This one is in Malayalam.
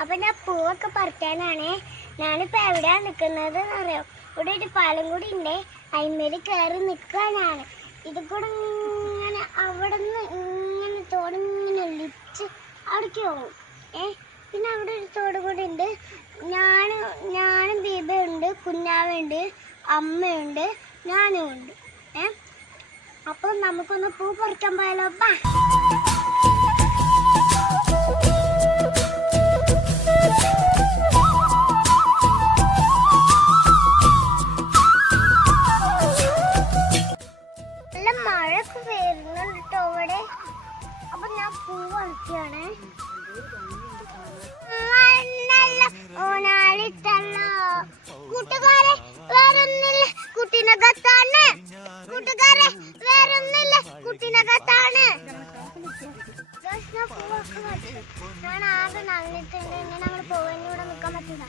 അപ്പൊ ഞാൻ പൂവൊക്കെ പറിക്കാനാണേ. ഞാനിപ്പോ എവിടെയാ നിക്കുന്നത് അറിയോ? ഇവിടെ ഒരു പാലം കൂടി ഉണ്ടേ, അയിമേല് കയറി നിൽക്കാനാണ്. ഇത് കൂടെ ഇങ്ങനെ അവിടെ നിന്ന് ഇങ്ങനെ തോടിങ്ങനെ ഒലിച്ച് അവിടേക്ക് പോകും. പിന്നെ അവിടെ ഒരു തോട് കൂടി ഉണ്ട്. ഞാനും ബീബയുണ്ട്, കുഞ്ഞാവുണ്ട്, അമ്മയുണ്ട്, ഞാനും ഉണ്ട്. അപ്പൊ നമുക്കൊന്ന് പൂ പറിക്കാൻ പോയാലോ? നല്ല മഴയൊക്കെ വരുന്നുണ്ട് കേട്ടോ ഇവിടെ. അപ്പൊ ഞാൻ പൂ പറിക്കാണ്. കൂട്ടുകാരെ വേറൊന്നില്ല, കുട്ടീനകത്താണ്. കൂട്ടുകാരെ വേറൊന്നില്ല, കുട്ടീനകത്താണ്. ഞാൻ ആകെ നന്നിട്ടുണ്ട്. ഇങ്ങനെ നമ്മൾ പോവാൻ ഇവിടെ നിൽക്കാൻ പറ്റില്ല.